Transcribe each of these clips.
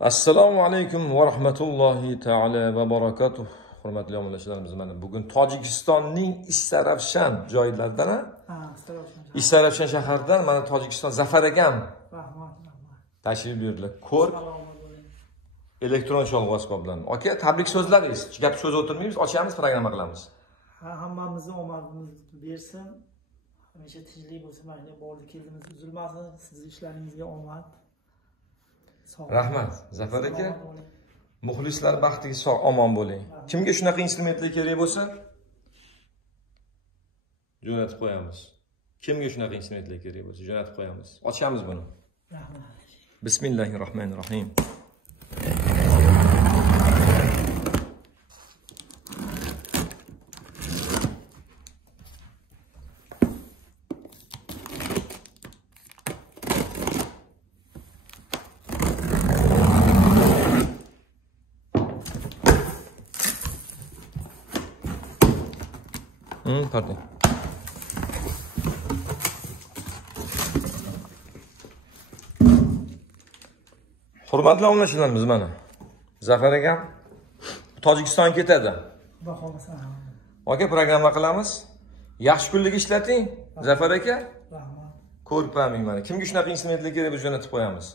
Assalomu alaykum va rahmatullohi taala va barakatuh. Hurmatli obunachilarimiz, mana bugun Tojikistonning Istarafshan joylaridan, Istarafshan shaharidan mana Tojikiston Zafar akam tashrif buyurdilar. Ko'r elektron cholg'u asboblari. Aka, tabrik so'zlaringiz. Gap so'z o'tirmaymiz, ochamiz, programma qilamiz. Hammamizni omadimiz bersin. Hamisha tinchlik bo'lsin, mana bo'ldi keldimiz, uzilmasin. Sizning ishlaringizga omad. Rahmat Zafar aka. Muxlislar baxtiga sog' omon bo'ling. Kimga shunaqa instrumentlar kerak bo'lsa, jo'natib qo'yamiz. Kimga shunaqa instrumentlar kerak bo'lsa, jo'natib qo'yamiz. Ochamiz buni. Rahmat. Bismillahirrohmanirrohim. Pardon. Hurmatli obunachilarimiz, mana Zafar akam Tojikistonga ketadi. Xudo xolasa. Aka, programma qilamiz. Yaxshi kunlik ishlating, Zafar aka. Rahmat. Ko'rib qo'ying mana. Kimga shunaqa instrumentlar kerak bo'lsa jo'natib qo'yamiz.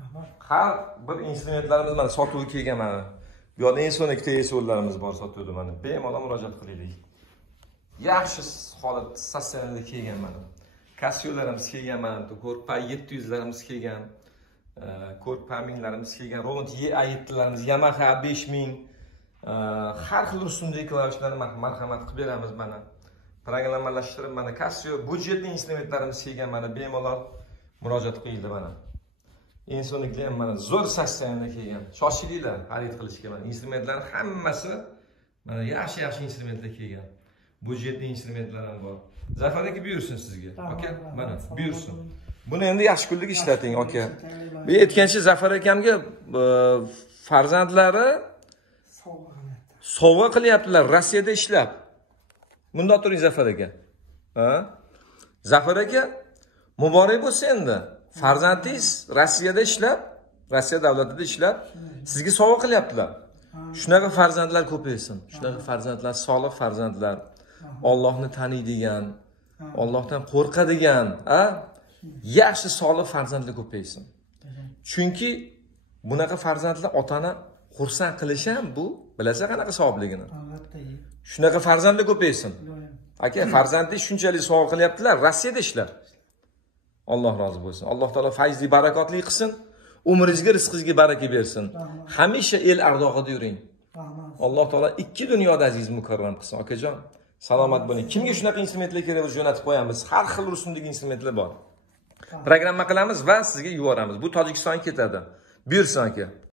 Rahmat. Har bir instrumentlarimiz mana sotuvga kelgan mana. Bu yerda eng son ikkita yesollarimiz bor sotuvda mana. Bemalol murojaat qilaylik. Yaxshi holat statsiyada kelgan mana. Cassio'larimiz kelgan mana, Ko'rpa 700'larimiz kelgan. Ko'rpa 1000'larimiz kelgan. Roland A7'larimiz, Yamaha 5000, har xil rusumdagi klavishlarni marhamat qilib beramiz mana. Programmalashtirib mana Cassio budjetli instrumentlarimiz kelgan mana, bemalol murojaat qilinglar mana. Eng sonlikda ham mana zo'r statsiyada kelgan. Shoshilinglar xarid qilishga mana. Instrumentlar hammasi mana yaxshi instrumentlar kelgan. Budjetli instrumentlar ham bor. Zafar aka buyursin sizga. Aka, mana buyursin. Buni endi yaxshi kunlik ishlating, aka. Bu aytgancha Zafar akamga farzandlari sovg'a qilyaptilar Rossiyada ishlab. Bunda turing Zafar aka. Ha? Zafar aka, muborak bo'lsa endi. Farzandingiz Rossiyada ishlab, Rossiya davlatida ishlab, sizga sovg'a qilyaptilar. Shunaqa farzandlar ko'paysin. Shunaqa farzandlar, solih farzandlar, Allohni taniydigan, Allohdan qo'rqadigan, yaxshi solih farzandlar ko'paysin. Chunki bunaqa farzandlar otani xursand qilish ham bu, bilasiz qanaqa savobligini. Albatta. Shunaqa farzandlar ko'paysin. Aka, farzandingiz shunchalik sovg'a qilyaptilar, Rossiyada ishlar. Alloh rozi bo'lsin. Alloh taolo fayzli, barakotli qilsin. Umringizga, rizqingizga baraka bersin. Hamisha el ardog'ida yuring. Alloh taolo ikki dunyoda aziz mukarram qilsin. Akajon, salomat bo'ling. Kimga shunaqa instrumentlar kerak bo'lsa jo'natib qo'yamiz. Har xil rusumdagi instrumentlar bor. Programma qilamiz va sizga yuboramiz. Bu Tojikistonga ketadi. Buyursin aka.